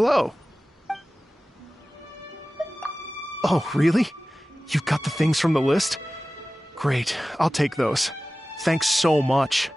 Hello. Oh, really? You've got the things from the list? Great, I'll take those. Thanks so much.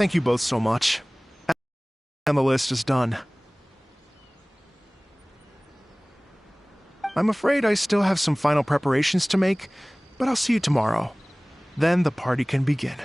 Thank you both so much. And the list is done. I'm afraid I still have some final preparations to make, but I'll see you tomorrow. Then the party can begin.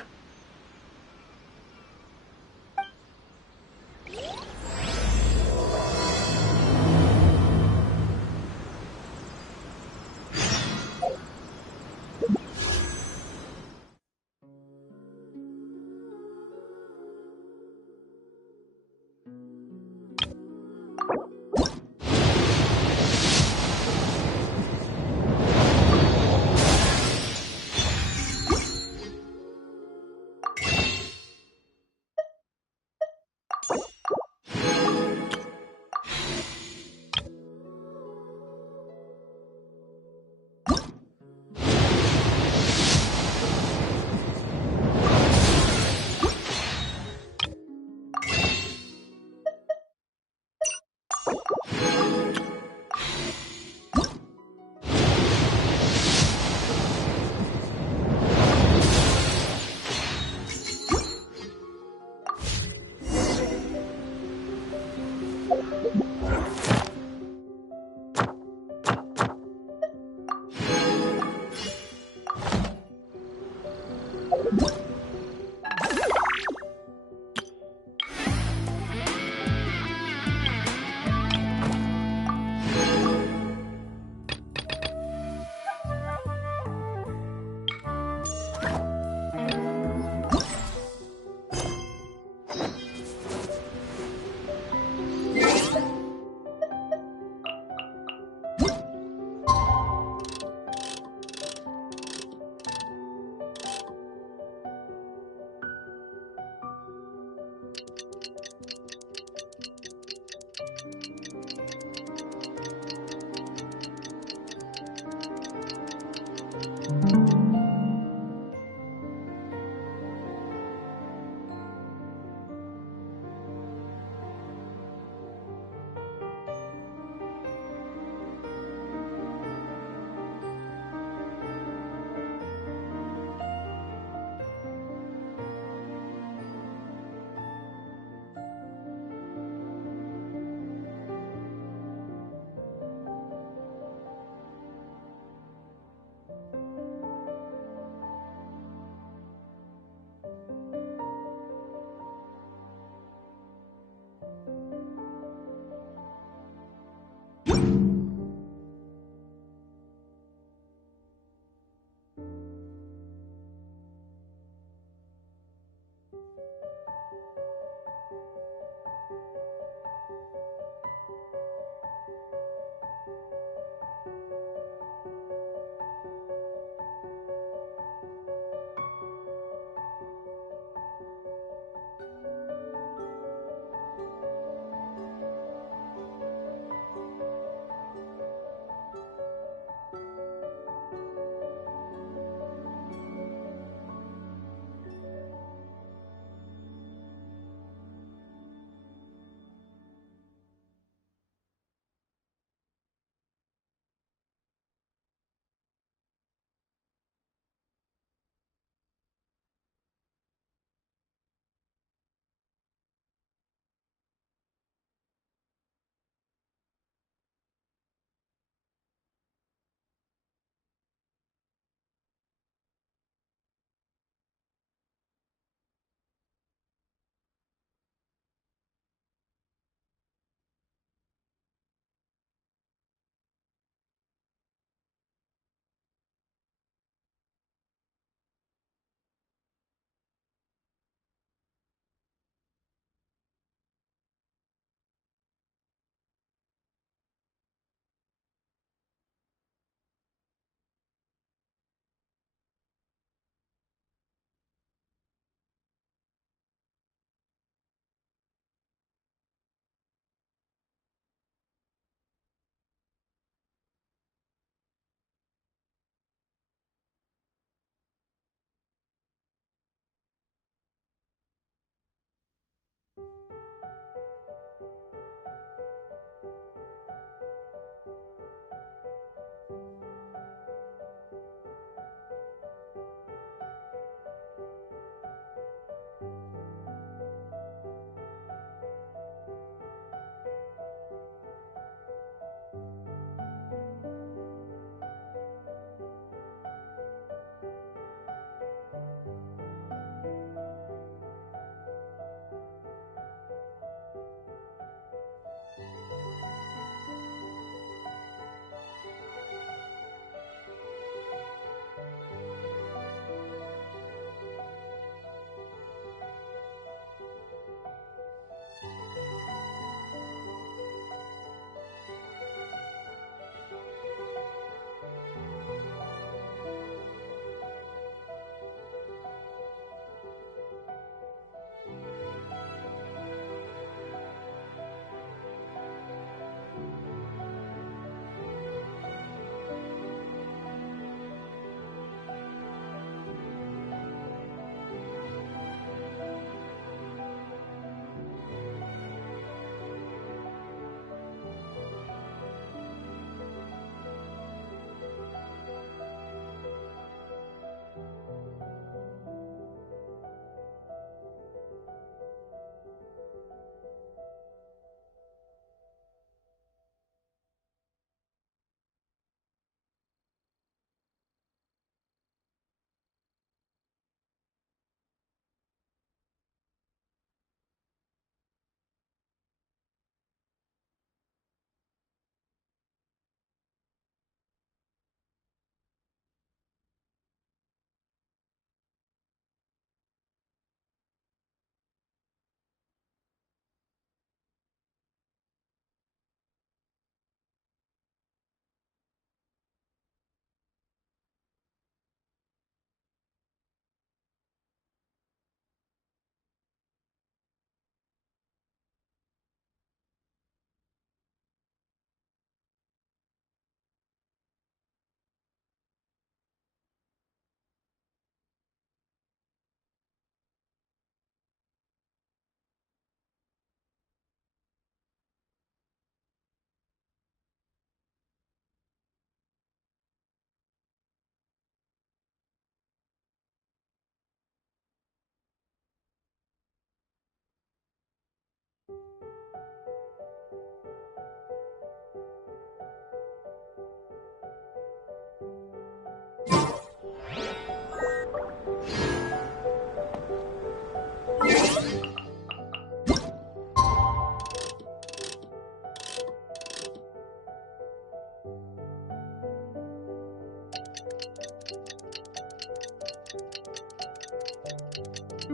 Oh,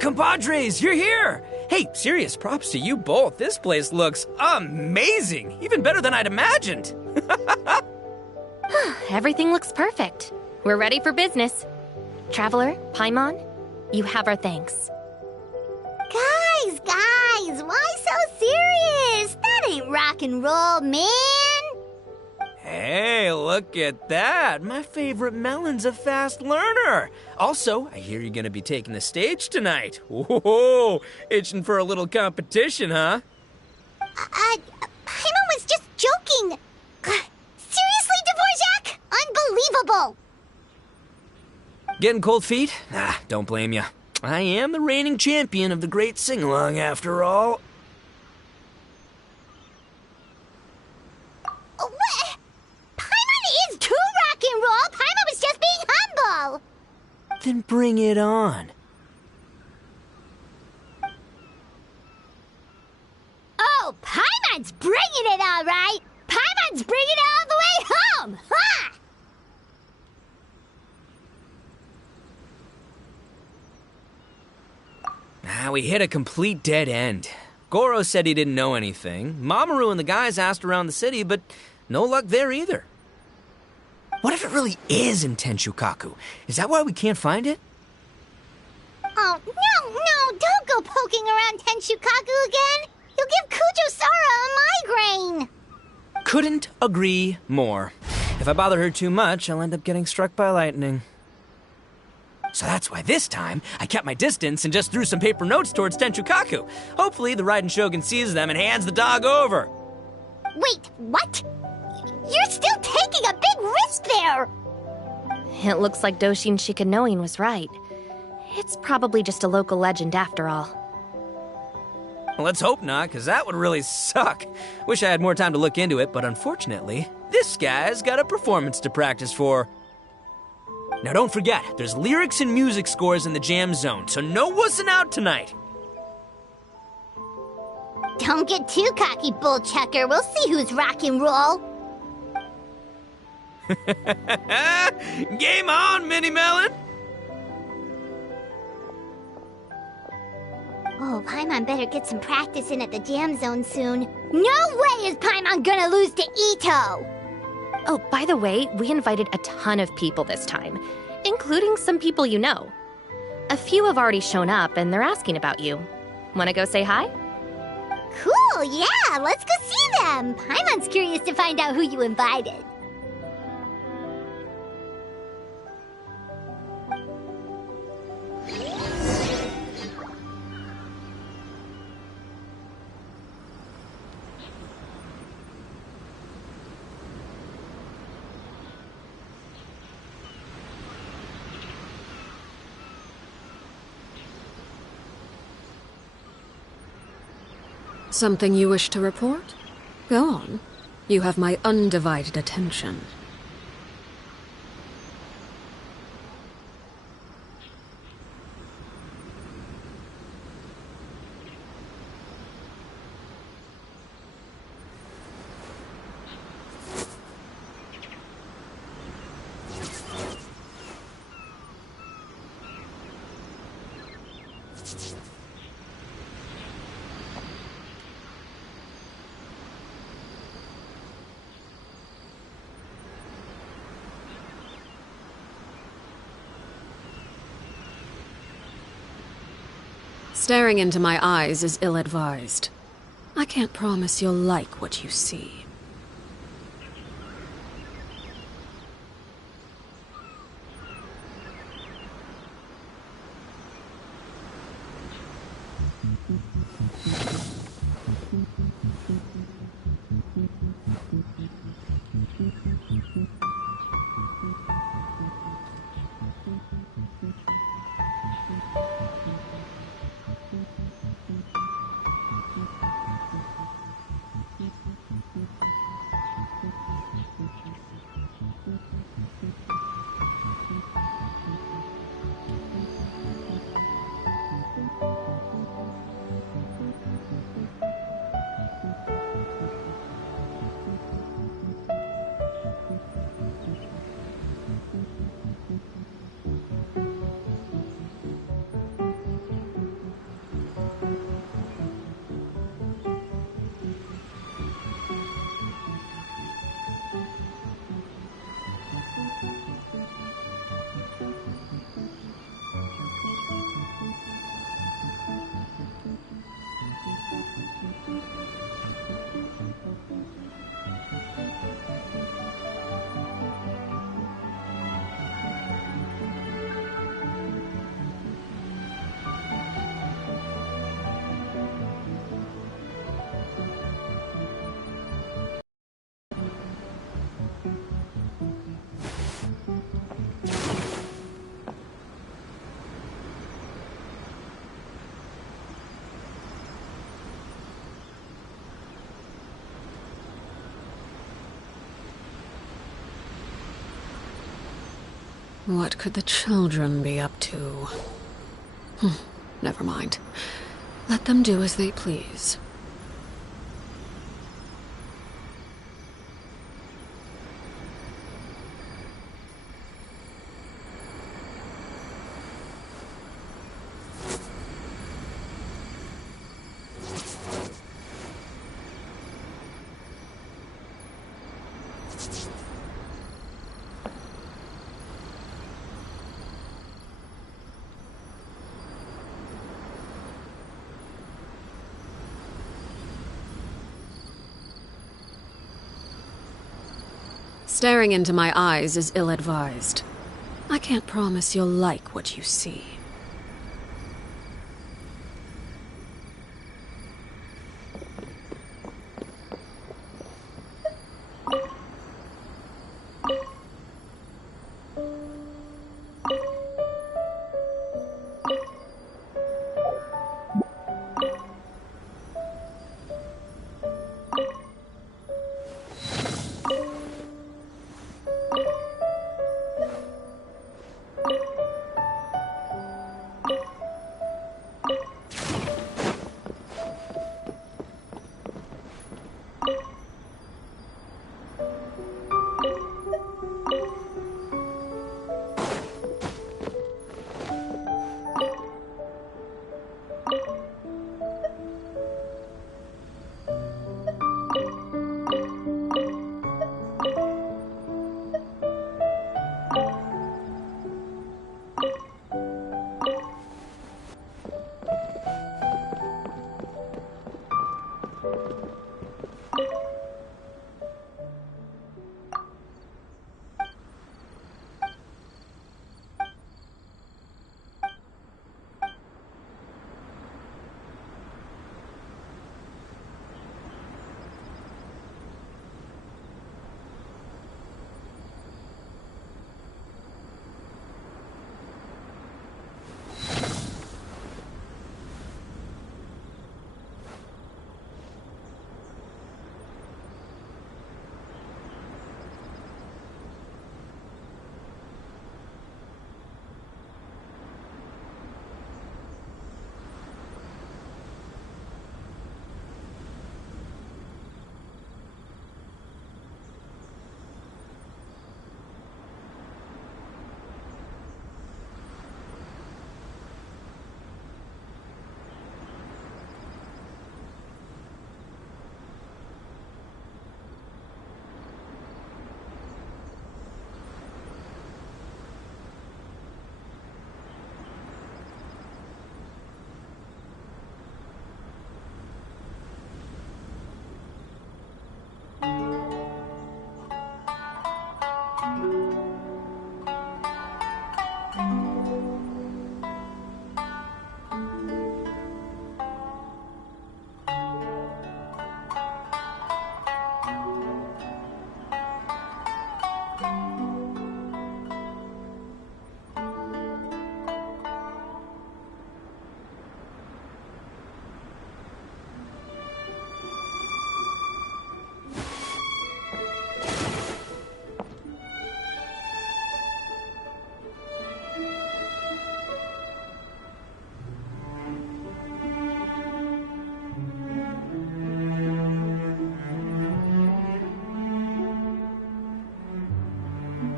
compadres, you're here! Hey, serious props to you both. This place looks amazing. Even better than I'd imagined. Everything looks perfect. We're ready for business. Traveler, Paimon, you have our thanks. Guys, why so serious? That ain't rock and roll, man. Hey, look at that. My favorite melon's a fast learner. Also, I hear you're gonna be taking the stage tonight. Whoa, itching for a little competition, huh? Paimon was just joking. Seriously, Dvorak? Unbelievable. Getting cold feet? Nah, don't blame you. I am the reigning champion of the great sing-along, after all. What? Paimon is too rock and roll. Paimon was just being humble. Then bring it on. Oh, Paimon's bringing it all right. Paimon's bringing it all the way home. Ha! We hit a complete dead end. Goro said he didn't know anything. Mamoru and the guys asked around the city, but no luck there either. What if it really is in Tenshukaku? Is that why we can't find it? Oh, no, don't go poking around Tenshukaku again. You'll give Kujo-Sara a migraine. Couldn't agree more. If I bother her too much, I'll end up getting struck by lightning. So that's why this time, I kept my distance and just threw some paper notes towards Tenshukaku. Hopefully, the Raiden Shogun sees them and hands the dog over. Wait, what? You're still taking a big risk there! It looks like Doshin Shikanoin was right. It's probably just a local legend after all. Well, let's hope not, because that would really suck. Wish I had more time to look into it, but unfortunately, this guy's got a performance to practice for. Now don't forget, there's lyrics and music scores in the jam zone, so no wussing out tonight. Don't get too cocky, bullchucker. We'll see who's rock and roll. Game on, Mini Melon! Oh, Paimon better get some practice in at the jam zone soon. No way is Paimon gonna lose to Ito! Oh, by the way, we invited a ton of people this time, including some people you know. A few have already shown up, and they're asking about you. Wanna go say hi? Cool, yeah, let's go see them. Paimon's curious to find out who you invited. Something you wish to report? Go on. You have my undivided attention. Staring into my eyes is ill-advised. I can't promise you'll like what you see. What could the children be up to? Never mind. Let them do as they please. Staring into my eyes is ill-advised. I can't promise you'll like what you see.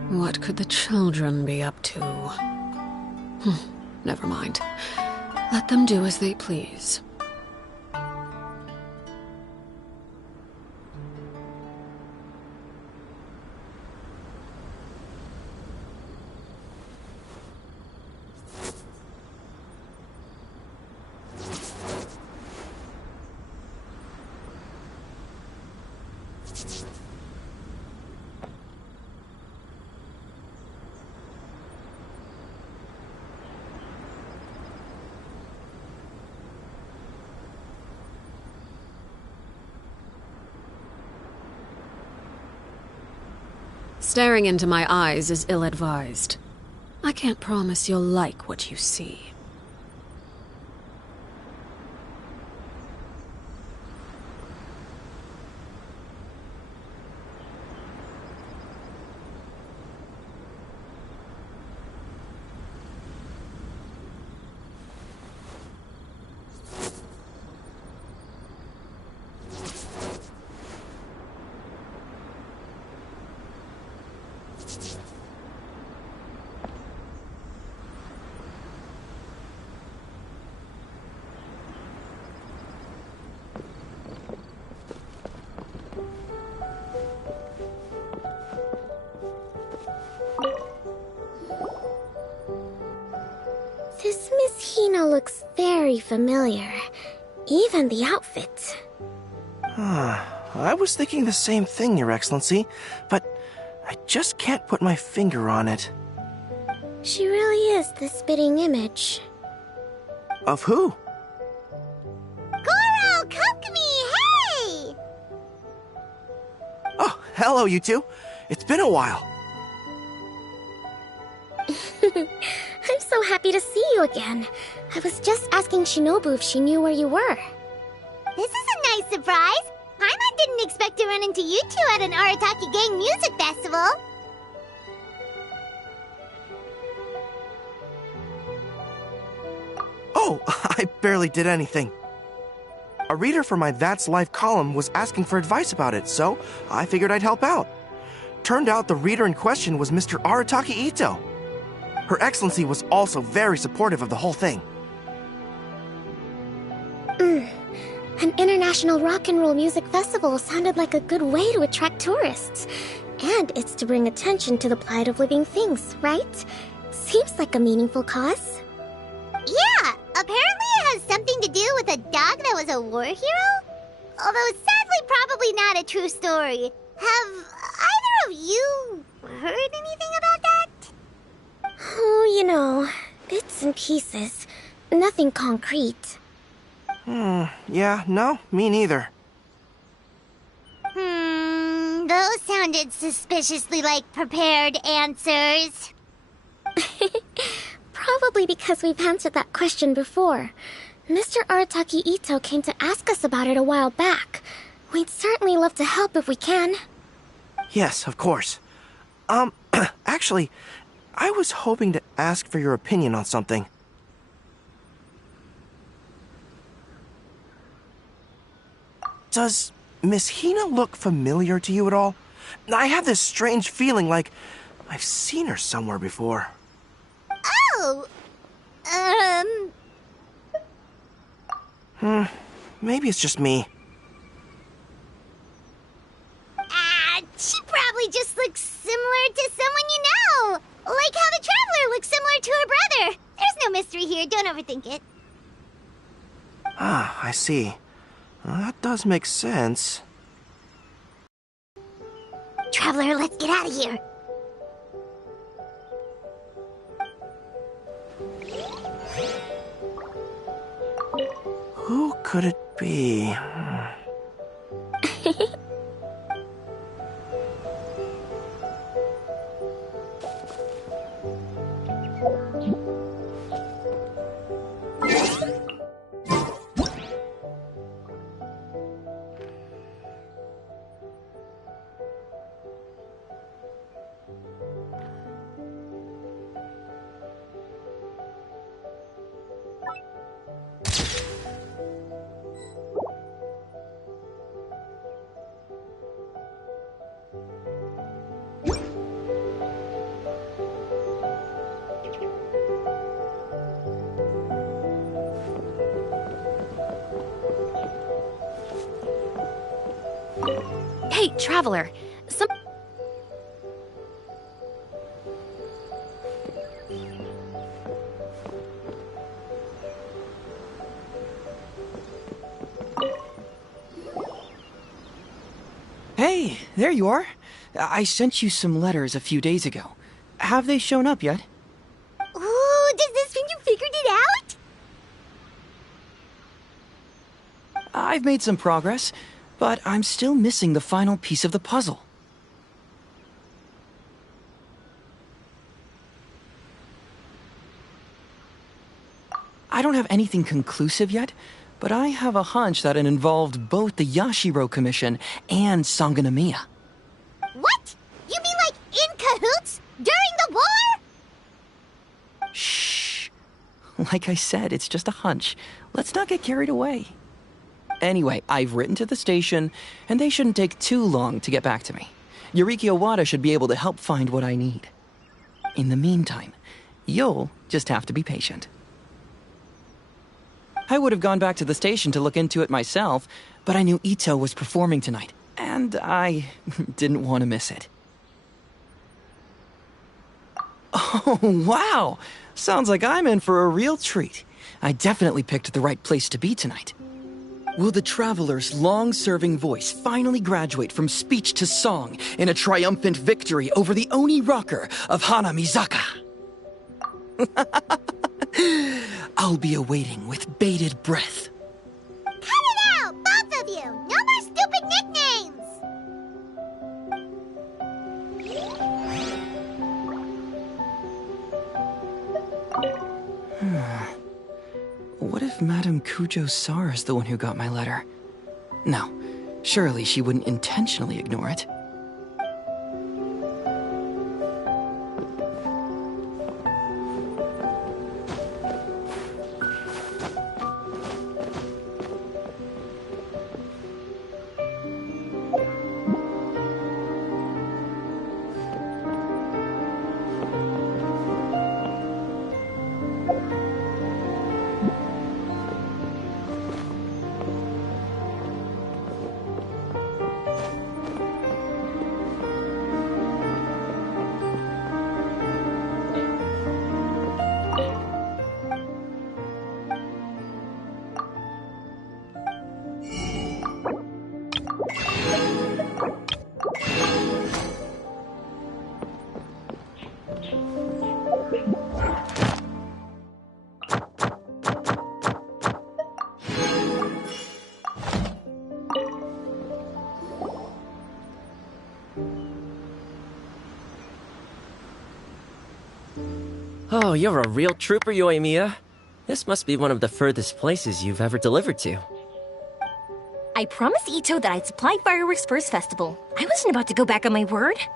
What could the children be up to? Never mind. Let them do as they please. Staring into my eyes is ill-advised. I can't promise you'll like what you see. very familiar. Even the outfit. I was thinking the same thing, Your Excellency, but I just can't put my finger on it. She really is the spitting image. Of who? Goro, Kokomi, hey! Oh, hello, you two. It's been a while. I'm so happy to see you again. I was just asking Shinobu if she knew where you were. This is a nice surprise. Paimon didn't expect to run into you two at an Arataki Gang music festival. Oh, I barely did anything. A reader for my That's Life column was asking for advice about it, so I figured I'd help out. Turned out the reader in question was Mr. Arataki Ito. Her Excellency was also very supportive of the whole thing. An international rock and roll music festival sounded like a good way to attract tourists. And it's to bring attention to the plight of living things, right? Seems like a meaningful cause. Yeah, apparently it has something to do with a dog that was a war hero? Although sadly probably not a true story. Have either of you heard anything about that? Oh, you know, bits and pieces. Nothing concrete. Yeah, no, me neither. Those sounded suspiciously like prepared answers. Probably because we've answered that question before. Mr. Arataki Ito came to ask us about it a while back. We'd certainly love to help if we can. Yes, of course. Actually, I was hoping to ask for your opinion on something. Does Miss Hina look familiar to you at all? I have this strange feeling like I've seen her somewhere before. Oh! Maybe it's just me. She probably just looks similar to someone you know. Like how the Traveler looks similar to her brother. There's no mystery here, don't overthink it. Ah, I see. Well, that does make sense. Traveler, let's get out of here. Who could it be? Hey, Traveler. Hey, there you are. I sent you some letters a few days ago. Have they shown up yet? Ooh, does this mean you figured it out? I've made some progress, but I'm still missing the final piece of the puzzle. I don't have anything conclusive yet, but I have a hunch that it involved both the Yashiro Commission and Sangonomiya. What? You mean like in cahoots? During the war? Shh. Like I said, it's just a hunch. Let's not get carried away. Anyway, I've written to the station, and they shouldn't take too long to get back to me. Yuriki Owada should be able to help find what I need. In the meantime, you'll just have to be patient. I would have gone back to the station to look into it myself, but I knew Ito was performing tonight, and I didn't want to miss it. Oh, wow! Sounds like I'm in for a real treat. I definitely picked the right place to be tonight. Will the Traveler's long-serving voice finally graduate from speech to song in a triumphant victory over the Oni rocker of Hanamizaka? I'll be awaiting with bated breath. Cut it out, both of you! No more stupid nicknames! What if Madame Kujo-Sar is the one who got my letter? No, surely she wouldn't intentionally ignore it. Oh, you're a real trooper, Yoimiya. This must be one of the furthest places you've ever delivered to. I promised Ito that I'd supply fireworks for his festival. I wasn't about to go back on my word. Hey,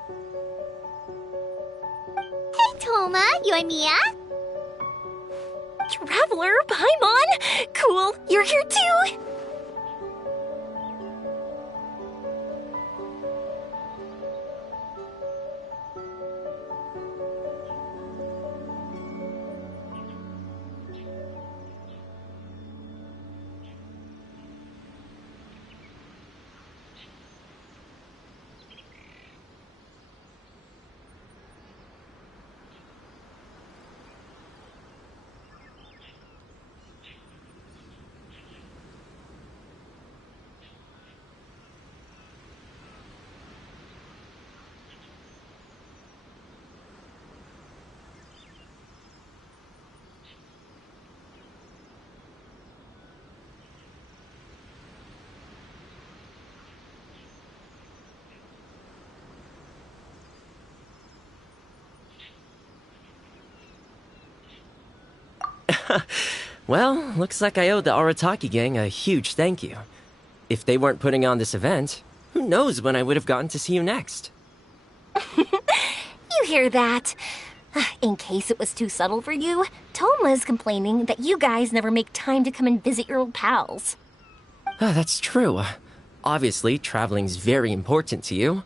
Toma, Yoimiya. Traveler, Paimon! Cool, you're here too! Well, looks like I owe the Arataki gang a huge thank you. If they weren't putting on this event, who knows when I would have gotten to see you next. You hear that? In case it was too subtle for you, Toma's complaining that you guys never make time to come and visit your old pals. That's true. Obviously, traveling's very important to you,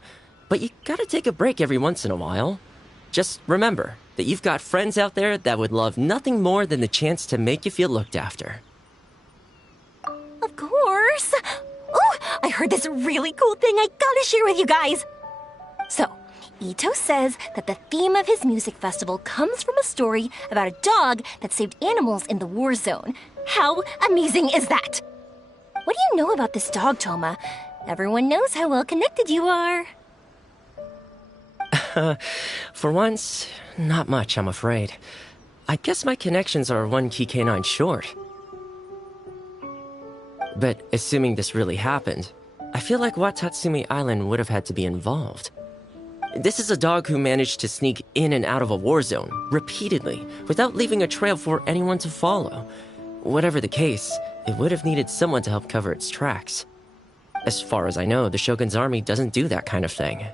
but you gotta take a break every once in a while. Just remember that you've got friends out there that would love nothing more than the chance to make you feel looked after. Of course! Oh, I heard this really cool thing I gotta share with you guys! So, Ito says that the theme of his music festival comes from a story about a dog that saved animals in the war zone. How amazing is that? What do you know about this dog, Toma? Everyone knows how well connected you are. For once, not much, I'm afraid. I guess my connections are one key canine short. But assuming this really happened, I feel like Watatsumi Island would have had to be involved. This is a dog who managed to sneak in and out of a war zone repeatedly without leaving a trail for anyone to follow. Whatever the case, it would have needed someone to help cover its tracks. As far as I know, the Shogun's army doesn't do that kind of thing.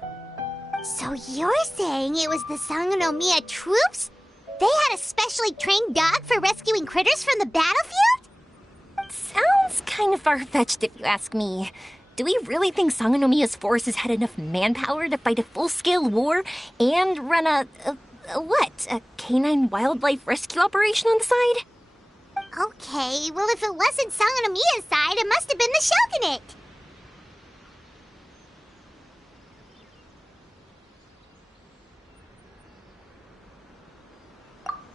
So you're saying it was the Sangonomiya troops? They had a specially trained dog for rescuing critters from the battlefield? Sounds kind of far-fetched if you ask me. Do we really think Sangonomiya's forces had enough manpower to fight a full-scale war and run a canine wildlife rescue operation on the side? Okay, well if it wasn't Sangonomiya's side, it must have been the Shogunate.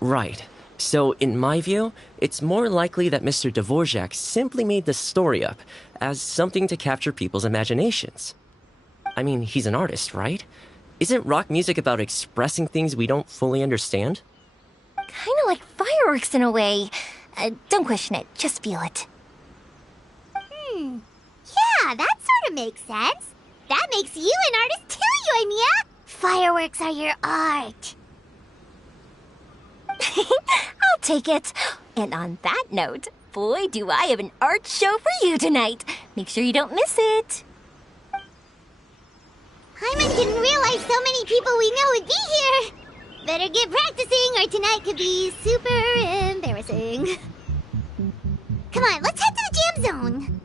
Right. So, in my view, it's more likely that Mr. Dvorak simply made the story up as something to capture people's imaginations. I mean, he's an artist, right? Isn't rock music about expressing things we don't fully understand? Kinda like fireworks in a way. Don't question it, just feel it. Yeah, that sort of makes sense. That makes you an artist too, Yoimiya! Fireworks are your art. I'll take it. And on that note, boy, do I have an art show for you tonight. Make sure you don't miss it. Paimon didn't realize so many people we know would be here. Better get practicing or tonight could be super embarrassing. Come on, let's head to the jam zone.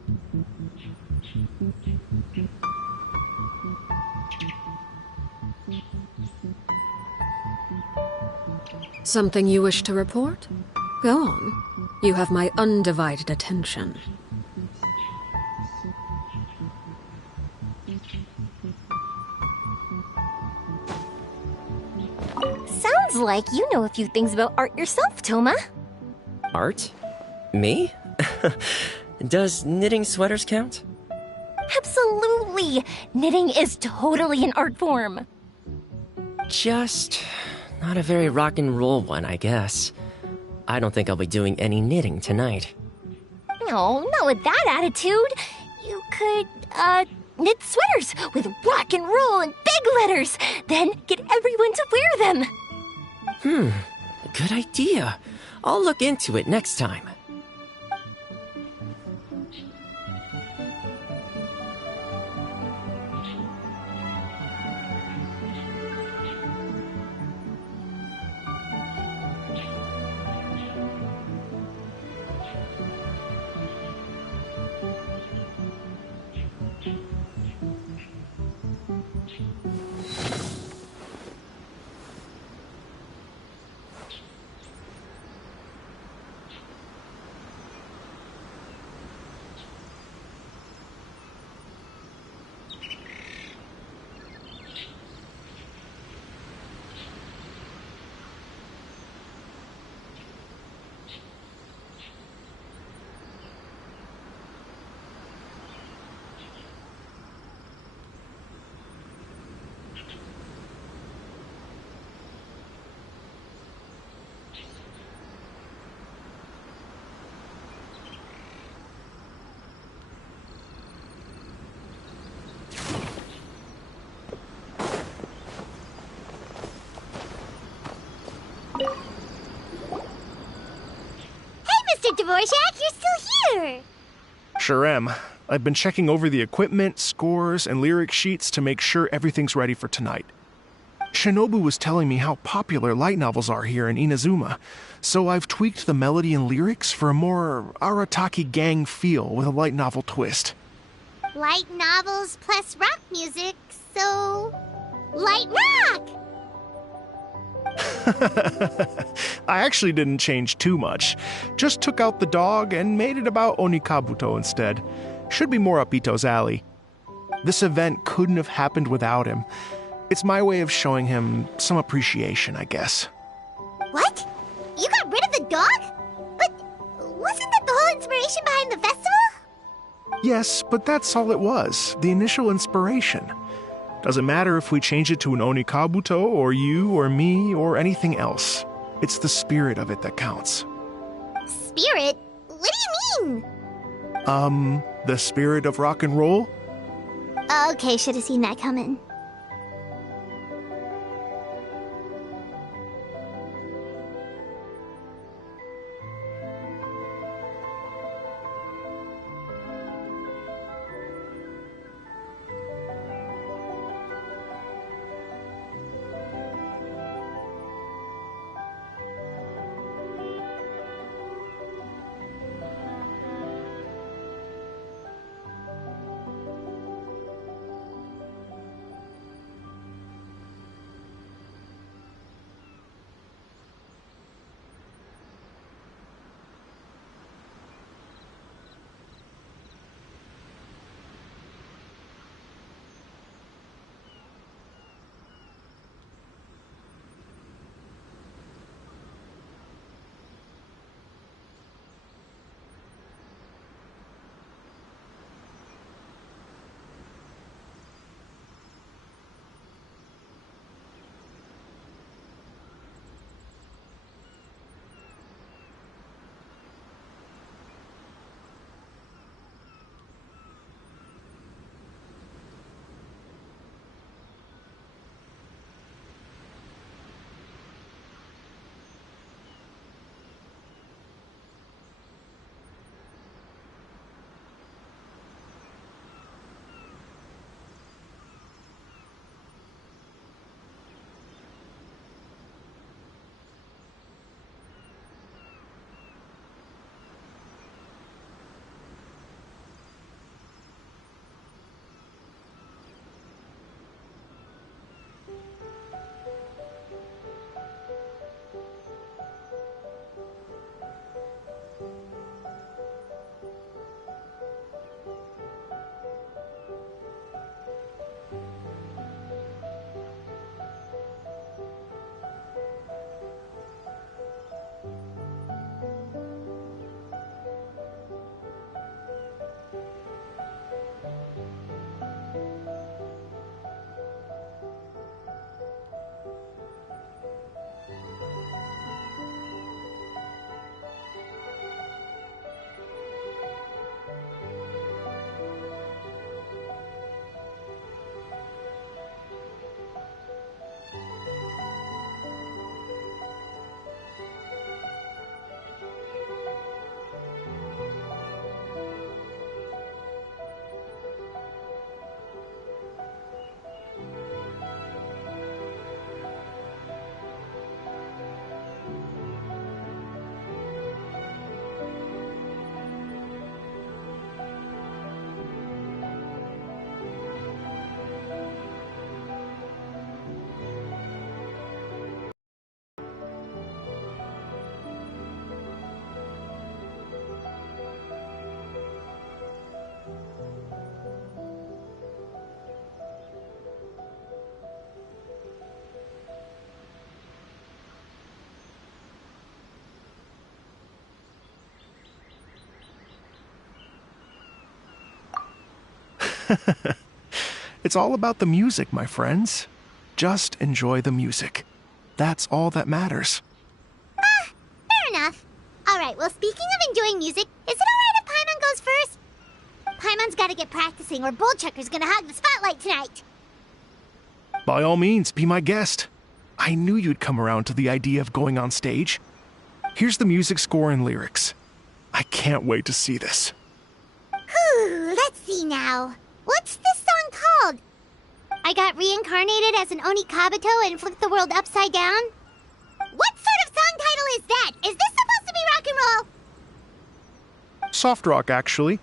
Something you wish to report? Go on. You have my undivided attention. Sounds like you know a few things about art yourself, Toma. Art? Me? Does knitting sweaters count? Absolutely! Knitting is totally an art form. Just not a very rock and roll one, I guess. I don't think I'll be doing any knitting tonight. No, not with that attitude. You could, knit sweaters with rock and roll and big letters, then get everyone to wear them. Good idea. I'll look into it next time. Mr. Dvorak, you're still here! Sure am. I've been checking over the equipment, scores, and lyric sheets to make sure everything's ready for tonight. Shinobu was telling me how popular light novels are here in Inazuma, so I've tweaked the melody and lyrics for a more Arataki gang feel with a light novel twist. Light novels plus rock music, so... light rock! I actually didn't change too much. Just took out the dog and made it about Onikabuto instead. Should be more up Ito's alley. This event couldn't have happened without him. It's my way of showing him some appreciation, I guess. What? You got rid of the dog? But wasn't that the whole inspiration behind the festival? Yes, but that's all it was. The initial inspiration. Doesn't matter if we change it to an Onikabuto, or you, or me, or anything else. It's the spirit of it that counts. Spirit? What do you mean? The spirit of rock and roll? Okay, should have seen that coming. It's all about the music, my friends. Just enjoy the music. That's all that matters. Fair enough. Alright, well, speaking of enjoying music, is it alright if Paimon goes first? Paimon's gotta get practicing or Bullchucker's gonna hog the spotlight tonight. By all means, be my guest. I knew you'd come around to the idea of going on stage. Here's the music score and lyrics. I can't wait to see this. Whew, let's see now. What's this song called? I got reincarnated as an Oni Kabuto and flipped the world upside down? What sort of song title is that? Is this supposed to be rock and roll? Soft rock, actually.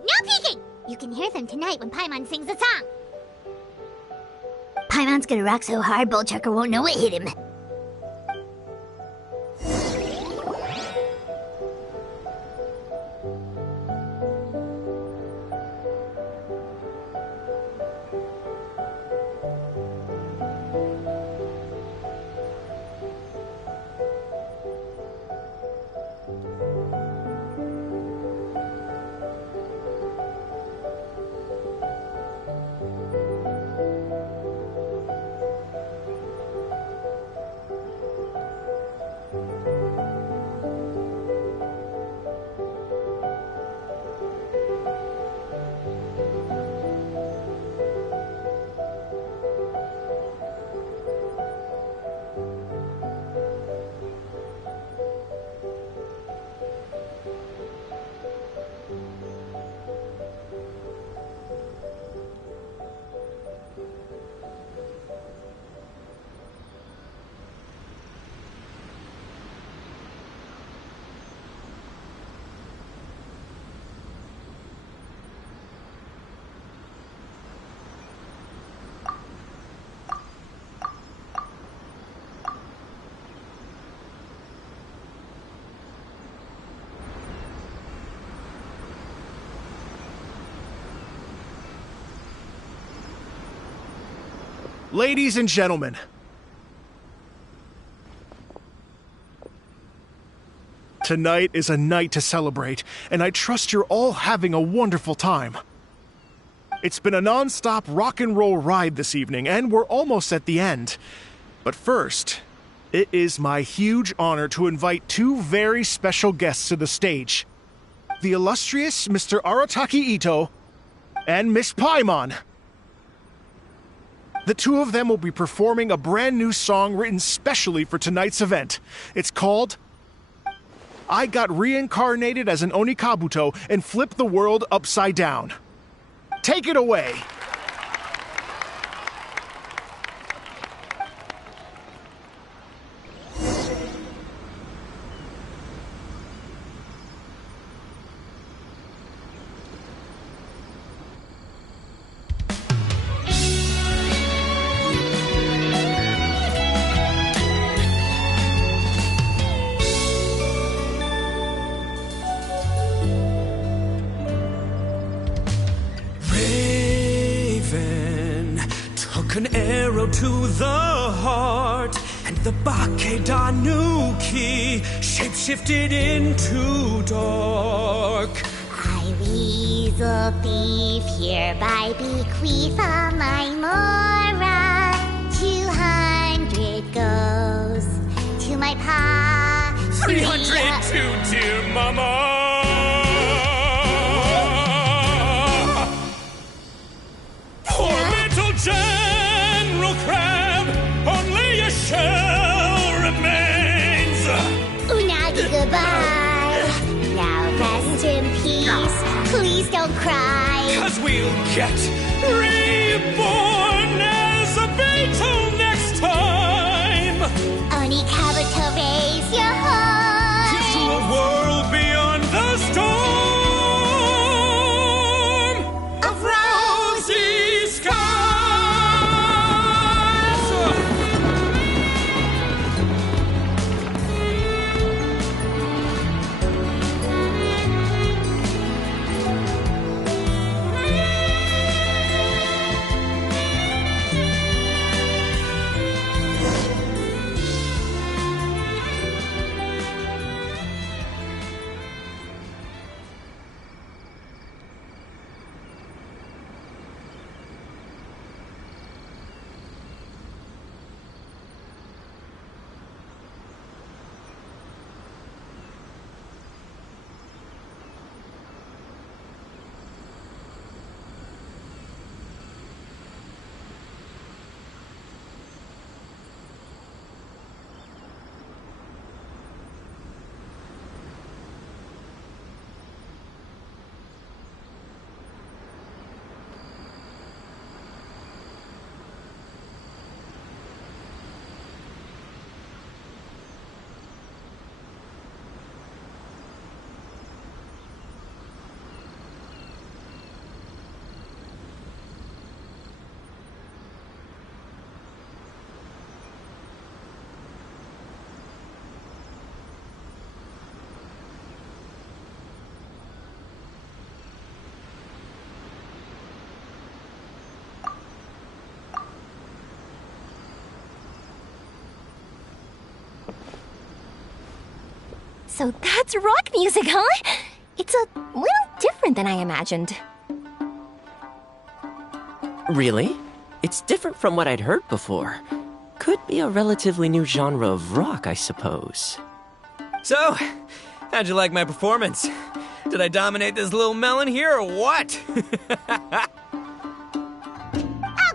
No peeking! You can hear them tonight when Paimon sings a song. Paimon's gonna rock so hard, Bullchucker won't know what hit him. Ladies and gentlemen, tonight is a night to celebrate, and I trust you're all having a wonderful time. It's been a non-stop rock and roll ride this evening, and we're almost at the end. But first, it is my huge honor to invite two very special guests to the stage. The illustrious Mr. Arataki Ito and Miss Paimon. The two of them will be performing a brand new song written specially for tonight's event. It's called I Got Reincarnated as an Oni Kabuto and Flipped the World Upside Down. Take it away! An arrow to the heart, and the Bakedanuki shapeshifted into dark. I, weasel thief, hereby bequeath all my mora. 200 goes to my pa. 300 to dear mama. Poor little General Crab, only a shell remains. Unagi, goodbye. Now rest in peace. Please don't cry. 'Cause we'll get reborn as a beetle next time. Oni Kabuto, raise your horn. To a world beyond the storm of rosy skies. So that's rock music, huh? It's a little different than I imagined. Really? It's different from what I'd heard before. Could be a relatively new genre of rock, I suppose. So, how'd you like my performance? Did I dominate this little melon here or what?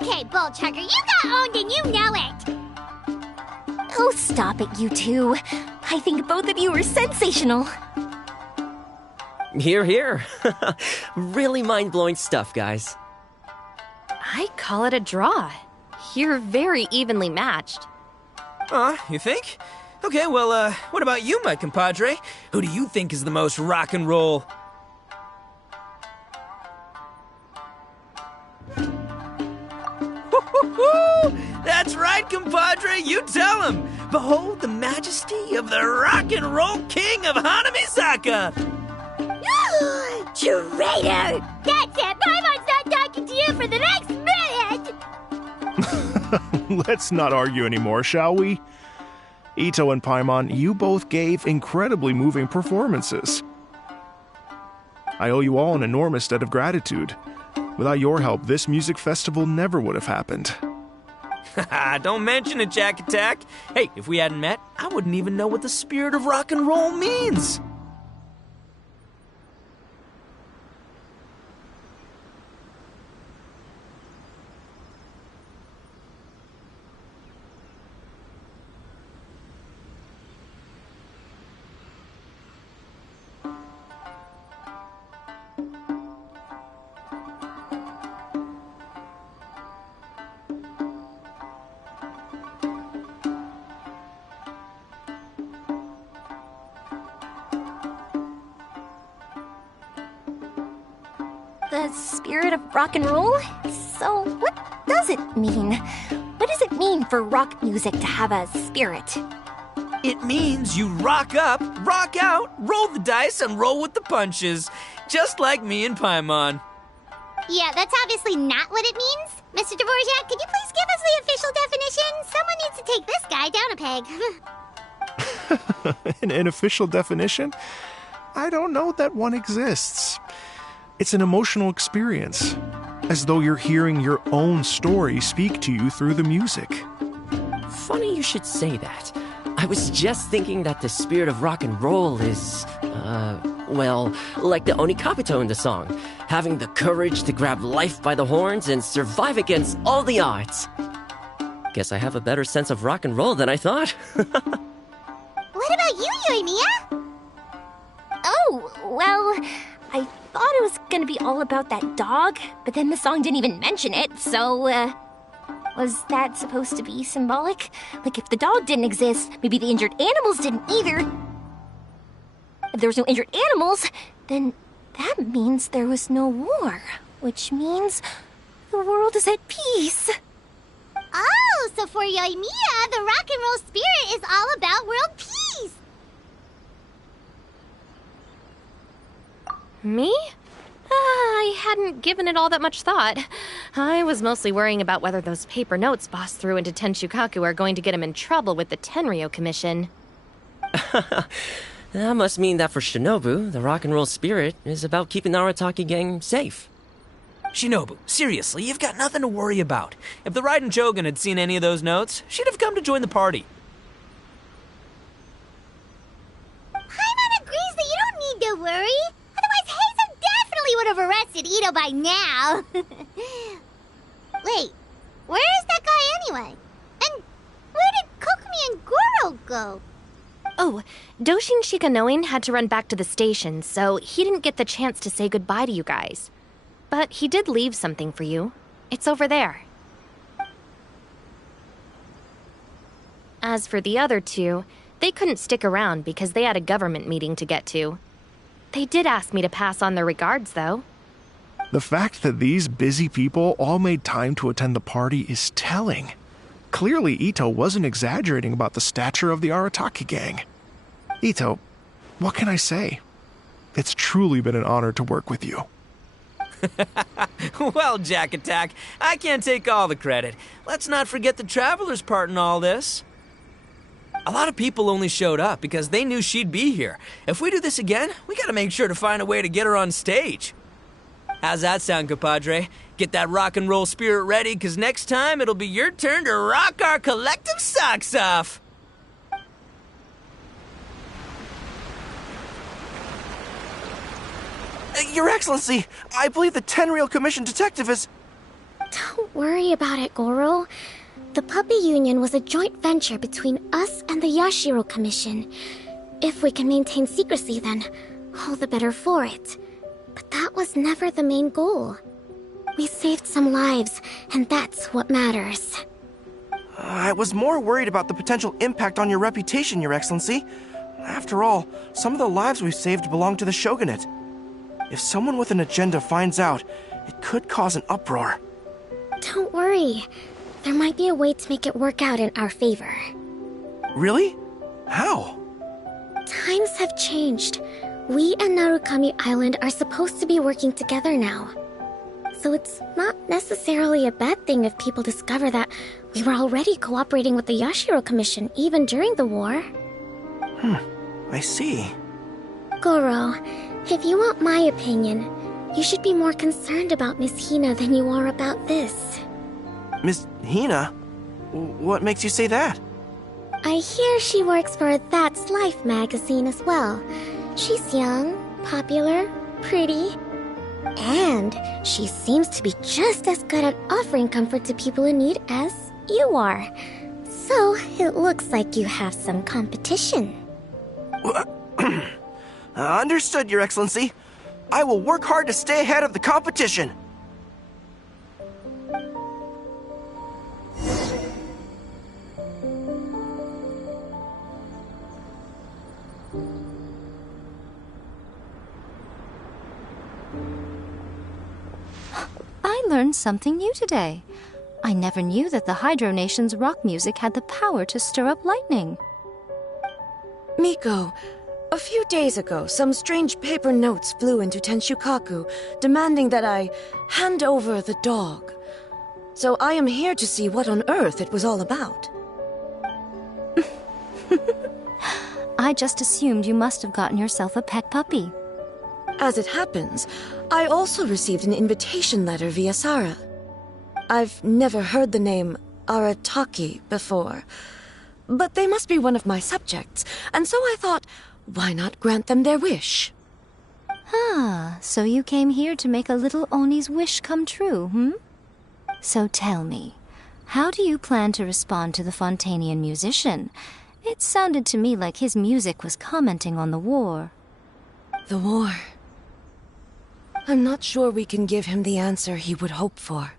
Okay, Bull Chugger, you got owned and you know it! Oh, stop it, you two. I think both of you are sensational. Hear, hear. Really mind-blowing stuff, guys. I call it a draw. You're very evenly matched. You think? Okay, well, what about you, my compadre? Who do you think is the most rock and roll? That's right, compadre, you tell him! Behold the majesty of the rock and roll king of Hanamisaka! Traitor! That's it! Paimon's not talking to you for the next minute! Let's not argue anymore, shall we? Ito and Paimon, you both gave incredibly moving performances. I owe you all an enormous debt of gratitude. Without your help, this music festival never would have happened. Don't mention it, Jack Attack. Hey, if we hadn't met, I wouldn't even know what the spirit of rock and roll means. The spirit of rock and roll? So, what does it mean? What does it mean for rock music to have a spirit? It means you rock up, rock out, roll the dice, and roll with the punches. Just like me and Paimon. Yeah, that's obviously not what it means. Mr. Dvorak, could you please give us the official definition? Someone needs to take this guy down a peg. An official definition? I don't know that one exists. It's an emotional experience, as though you're hearing your own story speak to you through the music. Funny you should say that. I was just thinking that the spirit of rock and roll is, well, like the Onikabito in the song, having the courage to grab life by the horns and survive against all the odds. Guess I have a better sense of rock and roll than I thought. What about you, Yoimiya? Oh, well, I thought it was gonna be all about that dog, but then the song didn't even mention it, so, was that supposed to be symbolic? Like, if the dog didn't exist, maybe the injured animals didn't either. If there was no injured animals, then that means there was no war, which means the world is at peace. Oh, so for Yoimiya, the rock and roll spirit is all about world peace. Me? I hadn't given it all that much thought. I was mostly worrying about whether those paper notes Boss threw into Tenshukaku are going to get him in trouble with the Tenryo Commission. That must mean that for Shinobu, the rock and roll spirit is about keeping the Arataki gang safe. Shinobu, seriously, you've got nothing to worry about. If the Raiden Jogan had seen any of those notes, she'd have come to join the party. Paimon agrees that you don't need to worry. Otherwise, Heizo definitely would have arrested Ito by now. Wait, where is that guy anyway? And where did Kokumi and Goro go? Oh, Doshin Shikanoin had to run back to the station, so he didn't get the chance to say goodbye to you guys. But he did leave something for you. It's over there. As for the other two, they couldn't stick around because they had a government meeting to get to. They did ask me to pass on their regards, though. The fact that these busy people all made time to attend the party is telling. Clearly, Ito wasn't exaggerating about the stature of the Arataki gang. Ito, what can I say? It's truly been an honor to work with you. Well, Jack Attack, I can't take all the credit. Let's not forget the Traveler's part in all this. A lot of people only showed up because they knew she'd be here. If we do this again, we gotta make sure to find a way to get her on stage. How's that sound, compadre? Get that rock and roll spirit ready, because next time it'll be your turn to rock our collective socks off. Your Excellency, I believe the Tenryl Commission detective is... Don't worry about it, Goro. The Puppy Union was a joint venture between us and the Yashiro Commission. If we can maintain secrecy, then all the better for it. But that was never the main goal. We saved some lives, and that's what matters. I was more worried about the potential impact on your reputation, Your Excellency. After all, some of the lives we've saved belong to the Shogunate. If someone with an agenda finds out, it could cause an uproar. Don't worry. There might be a way to make it work out in our favor. Really? How? Times have changed. We and Narukami Island are supposed to be working together now. So it's not necessarily a bad thing if people discover that we were already cooperating with the Yashiro Commission even during the war. I see. Goro, if you want my opinion, you should be more concerned about Miss Hina than you are about this. Miss Hina? What makes you say that? I hear she works for That's Life magazine as well. She's young, popular, pretty, and she seems to be just as good at offering comfort to people in need as you are. So, it looks like you have some competition. Understood, Your Excellency. I will work hard to stay ahead of the competition. I learned something new today. I never knew that the Hydro Nation's rock music had the power to stir up lightning. Miko, a few days ago, some strange paper notes flew into Tenshukaku, demanding that I hand over the dog. So I am here to see what on earth it was all about. I just assumed you must have gotten yourself a pet puppy. As it happens, I also received an invitation letter via Sara. I've never heard the name Arataki before, but they must be one of my subjects, and so I thought, why not grant them their wish? Ah, so you came here to make a little Oni's wish come true, So tell me, how do you plan to respond to the Fontanian musician? It sounded to me like his music was commenting on the war. The war. I'm not sure we can give him the answer he would hope for.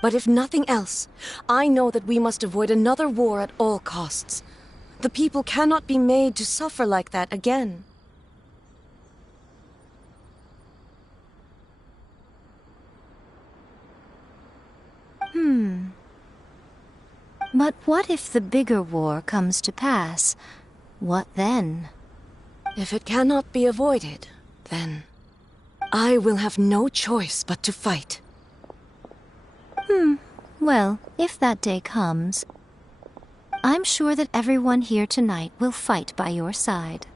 But if nothing else, I know that we must avoid another war at all costs. The people cannot be made to suffer like that again. But what if the bigger war comes to pass? What then? If it cannot be avoided, then I will have no choice but to fight. Well, if that day comes, I'm sure that everyone here tonight will fight by your side.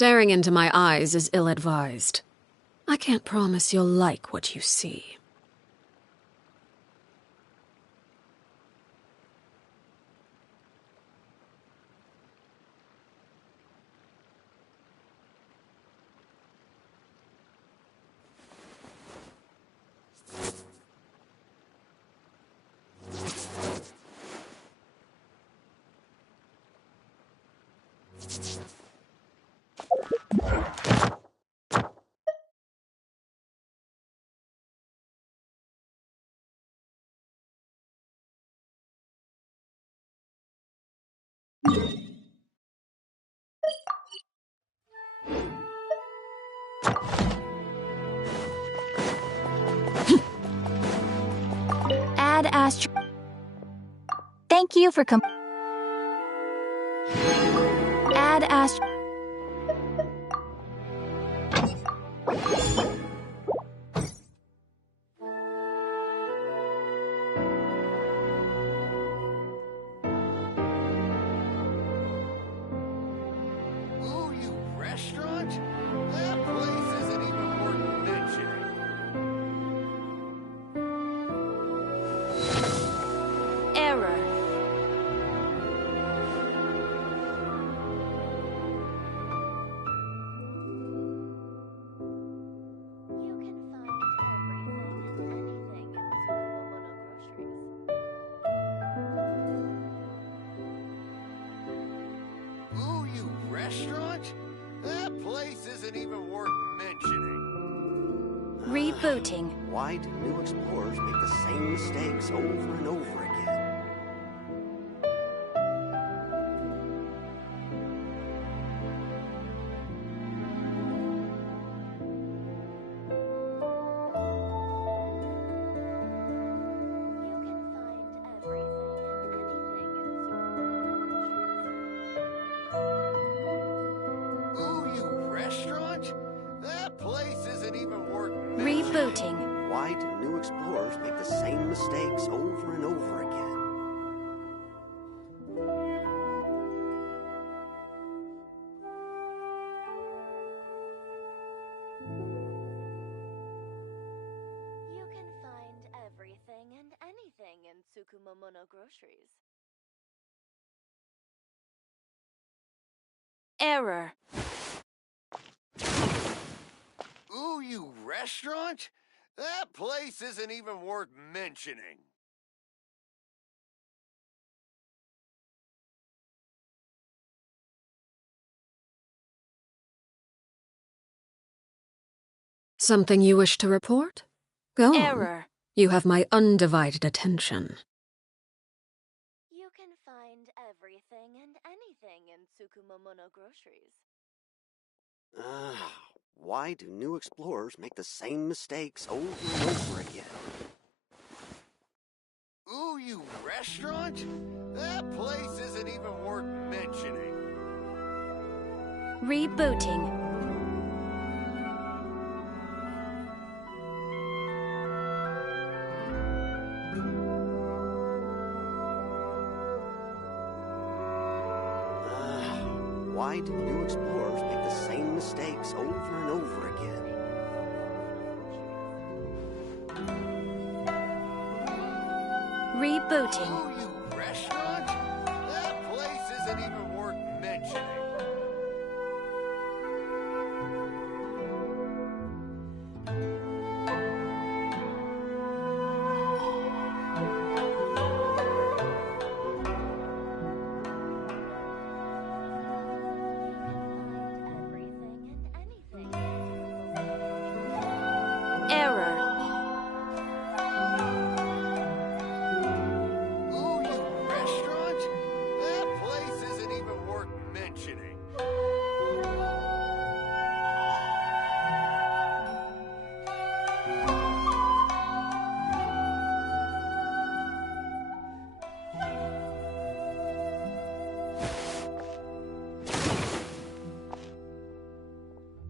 Staring into my eyes is ill-advised. I can't promise you'll like what you see. Add Astro. Thank you for Add Astro. Ooh, you restaurant? That place isn't even worth mentioning. error. Ooh, you restaurant? That place isn't even worth mentioning. Rebooting. Why do new explorers make the same mistakes over and over again? Ooh, you restaurant? That place isn't even worth mentioning. Rebooting. Why do new explorers make the same mistakes over and over again? You can find everything and anything in Tsukumomono groceries. Error. Ooh, you restaurant? That place isn't even worth mentioning. Something you wish to report? Go on. Error. You have my undivided attention. You can find everything and anything in Tsukumomono groceries. Why do new explorers make the same mistakes over and over again? Ooh, you restaurant? That place isn't even worth mentioning. Rebooting. Why do new explorers make the same mistakes over and over again? Rebooting. Ooh, you restaurant? That place isn't even worth mentioning. Error. Ooh, you restaurant? That place isn't even worth mentioning.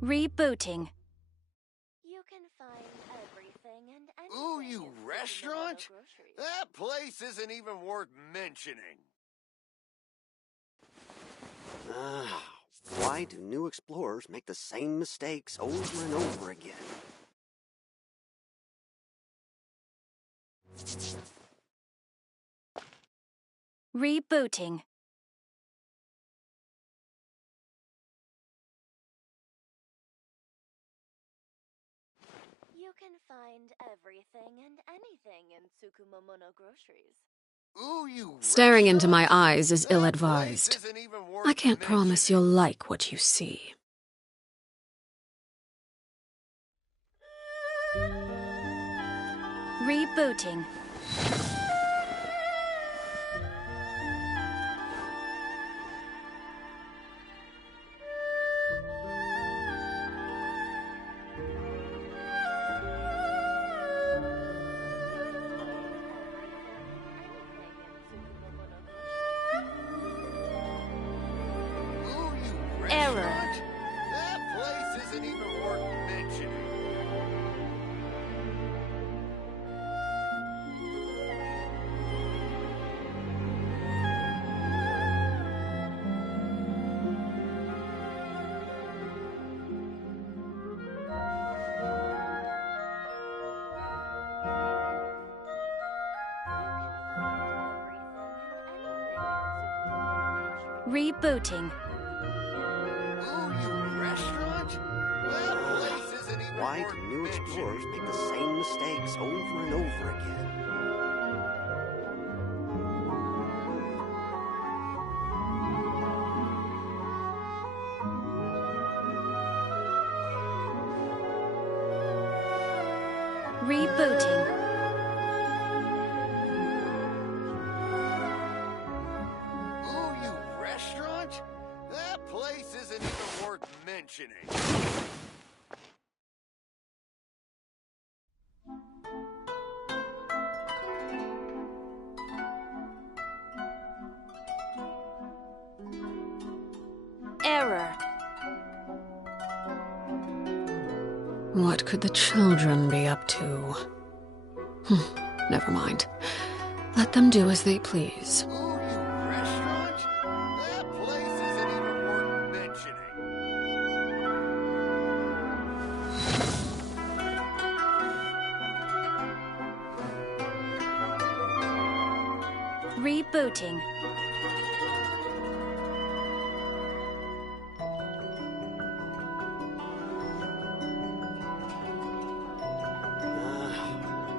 Rebooting. You can find everything and anything. Ooh, you in restaurant? Tsukumomono groceries. That place isn't even worth mentioning. Why do new explorers make the same mistakes over and over again? Rebooting. You can find everything and anything in Tsukumomono groceries. Ooh, you Staring into my restaurant? eyes is That ill-advised. place isn't even worth I can't mentioning. promise you'll like what you see. Rebooting. Ooh, you Error. restaurant? That place isn't even worth mentioning. Rebooting. Ooh, you restaurant? That place isn't even Why worth do new mentioning. explorers make the same mistakes over and over again? Rebooting. Ooh, you restaurant? That place isn't even worth mentioning. Error. What could the children be up to? Never mind. Let them do as they please. Ooh, you restaurant? That place isn't even worth mentioning. Rebooting.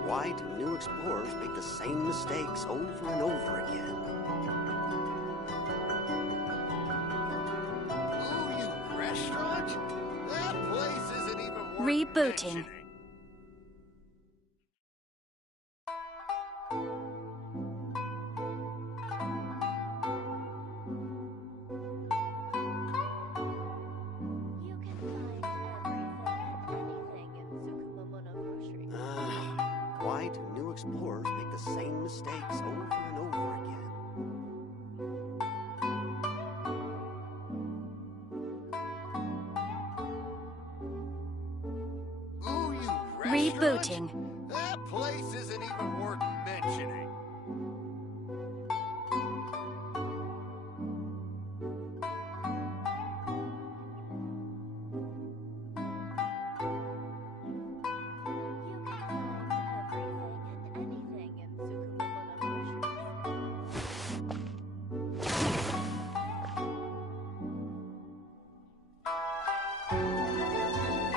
Why do new explorers make the same mistakes over and over again? Ooh, you restaurant? That place isn't even worth Rebooting. mentioning. You can find everything and anything in Tsukumomono groceries. Why do new explorers make the same mistakes over and over again? Ooh, you restaurant? Rebooting. That place isn't even worth mentioning. You can find everything and anything in Tsukumomono groceries.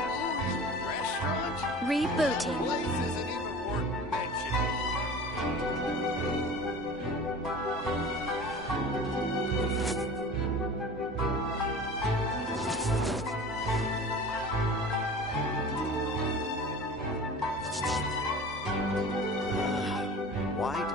Ooh, you restaurant? That Rebooting. place isn't even worth mentioning. Why do